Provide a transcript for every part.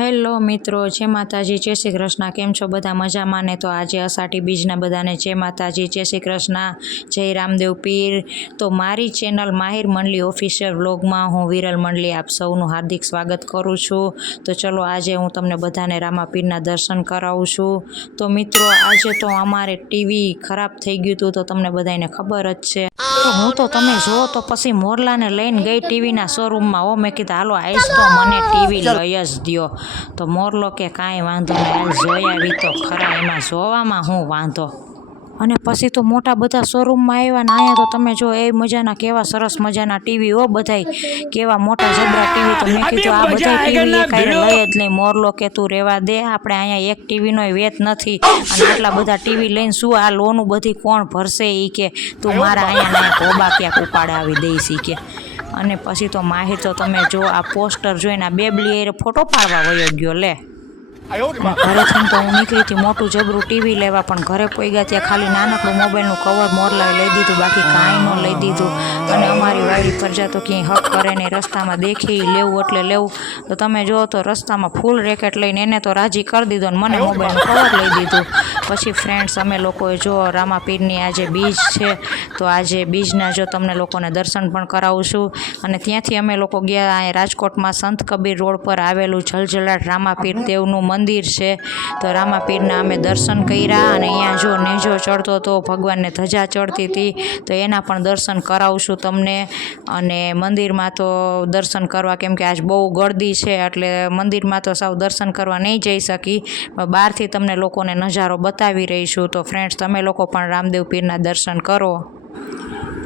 Hello મિત્રો, જય માતાજી, જય શ્રી કૃષ્ણ. કેમ છો બધા? મજામાં ને? તો આજે અષાઢી બીજના બધાને જય માતાજી, જય શ્રી કૃષ્ણ, જય રામદેવ પીર. તો મારી ચેનલ માહિર મંડલી ઓફિશિયલ વ્લોગમાં હું વિરલ મંડલી આપ સૌનું હાર્દિક સ્વાગત કરું છું. તો ચલો, આજે હું તમને બધાને રામાપીરના દર્શન કરાવું છું. તો મિત્રો, આજે તો અમારે ટીવી ખરાબ થઈ ગયું હતું, તો તમને બધાને ખબર જ છે. તો હું તો તમે જુઓ તો પછી મોરલાને લઈને ગઈ ટીવીના શોરૂમમાં ઓ મેં કીધું, હાલો આવીશ તો મને ટીવી લઈ જ દ્યો. તો મોરલો કે કાંઈ વાંધો નહીં. હાલ જોઈ આવી તો ખરા એમાં જોવામાં હું વાંધો? અને પછી તો મોટા બધા શોરૂમમાં આવ્યા ને અહીંયા તો તમે જો એ મજાના કેવા સરસ મજાના ટીવી હો બધાય. કેવા મોટા જબરા ટીવી તો મેં કીધું આ બધા ટીવી એક લઈ જ નહીં. મોરલો કે તું રહેવા દે. આપણે અહીંયા એક ટીવીનો વેત નથી. અને આટલા બધા ટીવી લઈને શું આ લોનું બધી કોણ ભરશે એ કે તું મારા અહીંયા ને ધોબા ક્યાંક ઉપાડાવી દઈશ ઈ કે. અને પછી તો માહી તો તમે જો આ પોસ્ટર જોઈને આ બેબલી એ ફોટો પાડવા વયો ગયો લે. ઘરેથી તો હું નીકળી હતી મોટું જબરું ટીવી લેવા પણ ઘરે પોઈ ત્યાં ખાલી નાનકડું મોબાઈલનું કવર મોરલાએ લઈ દીધું બાકી કાંઈ ન લઈ દીધું. અને અમારી વાડી પ્રજા તો ક્યાંય હક કરે ને રસ્તામાં દેખી લેવું એટલે લેવું. તો તમે જુઓ તો રસ્તામાં ફૂલ રેકેટ લઈને એને તો રાજી કરી દીધો અને મને મોબાઈલનું કવર લઈ દીધું. પછી ફ્રેન્ડ્સ અમે લોકોએ જો રામાપીરની આજે બીજ છે, તો આજે બીજના જો તમને લોકોને દર્શન પણ કરાવું અને ત્યાંથી અમે લોકો ગયા અહીં રાજકોટમાં સંત કબીર રોડ પર આવેલું જલજલાટ રામાપીર દેવનું મંદિર છે. તો રામાપીરના અમે દર્શન કર્યા અને અહીંયા જો નેજો ચડતો હતો ભગવાનને ધજા ચડતી હતી. તો એના પણ દર્શન કરાવશું તમને. અને મંદિરમાં તો દર્શન કરવા, કેમ કે આજ બહુ ગળદી છે, એટલે મંદિરમાં તો સાવ દર્શન કરવા નહીં જઈ શકી. બહારથી તમને લોકોને નજારો બતાવી. રહીશું. તો ફ્રેન્ડ્સ તમે લોકો પણ રામદેવ પીરના દર્શન કરો.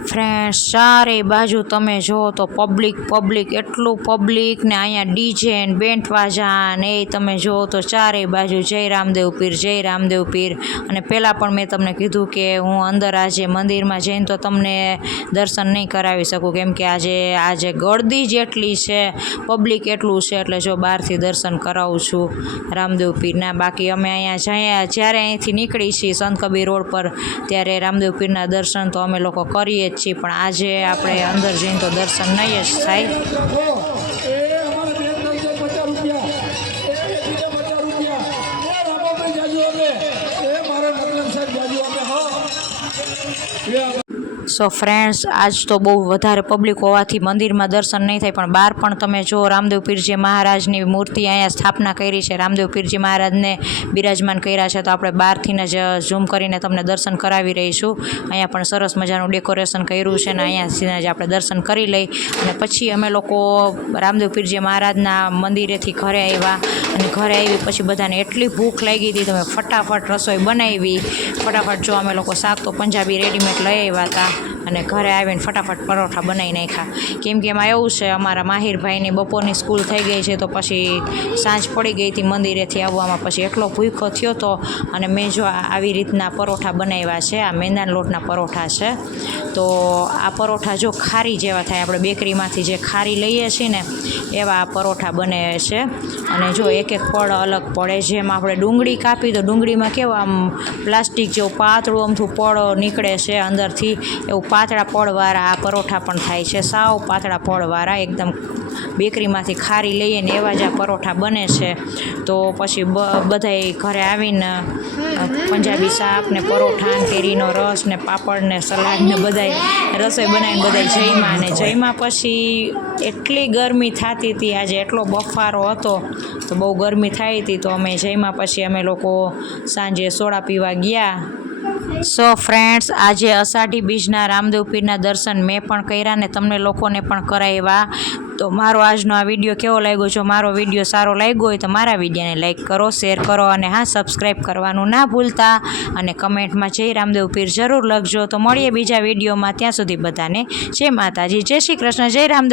ફ્રેન્ડ્સ ચારે બાજુ તમે જુઓ તો પબ્લિક પબ્લિક એટલું પબ્લિક ને અહીંયા ડીજે ને બેન્ટ વાજા ને એ તમે જુઓ તો ચારે બાજુ જય રામદેવ પીર, જય રામદેવ પીર. અને પહેલાં પણ મેં તમને કીધું કે હું અંદર આજે મંદિરમાં જઈને તો તમને દર્શન નહીં કરાવી શકું, કેમ કે આજે આજે ગળદી જેટલી છે પબ્લિક એટલું છે, એટલે જો બહારથી દર્શન કરાવું છું રામદેવ પીરના બાકી અમે અહીંયા જઈએ જ્યારે અહીંથી નીકળી છીએ સંત કબીર રોડ પર, ત્યારે રામદેવ પીરના દર્શન તો અમે લોકો કરીએ જ છીએ પણ આજે આપણે અંદર જઈને તો દર્શન નહીં જ થાય સો ફ્રેન્ડ્સ આજ તો બહુ વધારે પબ્લિક હોવાથી મંદિરમાં દર્શન નહીં થાય, પણ બહાર પણ તમે જો રામદેવ પીરજી મહારાજની મૂર્તિ અહીંયા સ્થાપના કરી છે. રામદેવ પીરજી મહારાજને બિરાજમાન કર્યા છે, તો આપણે બહારથી જ ઝૂમ કરીને તમને દર્શન કરાવી રહીશું. અહીંયા પણ સરસ મજાનું ડેકોરેશન કર્યું છે ને અહીંયાથી જ આપણે દર્શન કરી લઈ. અને પછી અમે લોકો રામદેવ પીરજી મહારાજના મંદિરેથી ઘરે આવ્યા. અને ઘરે આવી પછી બધાને એટલી ભૂખ લાગી હતી તમે ફટાફટ રસોઈ બનાવી. ફટાફટ જો અમે લોકો શાક તો પંજાબી રેડીમેડ લઈ આવ્યા હતા. અને ઘરે આવીને ફટાફટ પરોઠા બનાવી નાખ્યા. કેમ કે એમાં એવું છે, અમારા માહિરભાઈની બપોરની સ્કૂલ થઈ ગઈ છે, તો પછી સાંજ પડી ગઈ હતી મંદિરેથી આવવામાં. પછી એટલો ભૂખો થયો હતો અને મેં જો આવી રીતના પરોઠા બનાવ્યા છે, આ મેંદાન લોટના પરોઠા છે, તો આ પરોઠા જો ખારી જેવા થાય, આપણે બેકરીમાંથી જે ખારી લઈએ છીએ ને, એવા આ પરોઠા બને છે. અને જો એક એક પડ અલગ પડે, જેમ આપણે ડુંગળી કાપી, તો ડુંગળીમાં કેવું આમ પ્લાસ્ટિક જેવું પાતળું અમથું પડ નીકળે છે અંદરથી, એવું પાતળા પડવાળા આ પરોઠા પણ થાય છે. સાવ પાતળા પડવાળા એકદમ બેકરીમાંથી ખારી લઈએ ને એવા જ આ પરોઠા બને છે. તો પછી બ, બધાય ઘરે આવીને પંજાબી શાક ને પરોઠા ને કેરીનો રસ ને પાપડ ને સલાડ ને બધાય રસોઈ બનાવીને બધાય જઈમાં ને જઈમાં પછી એટલી ગરમી થતી હતી, આજે એટલો બફારો હતો, તો બહુ ગરમી થઈ હતી, તો અમે જઈમાં પછી અમે લોકો સાંજે સોડા પીવા ગયા. સો ફ્રેન્ડ્સ આજે અષાઢી બીજના રામદેવ પીરના દર્શન મેં પણ કર્યા ને તમને લોકોને પણ કરાવ્યા. તો મારો આજનો આ વીડિયો કેવો લાગ્યો? જો મારો વીડિયો સારો લાગ્યો હોય તો મારા વિડીયોને લાઈક કરો, શેર કરો અને હા સબસ્ક્રાઈબ કરવાનું ના ભૂલતા. અને કમેન્ટમાં જય રામદેવ પીર જરૂર લખજો. તો મળીએ બીજા વિડીયોમાં. ત્યાં સુધી બધાને જય માતાજી. જય શ્રી કૃષ્ણ. જય રામદેવ.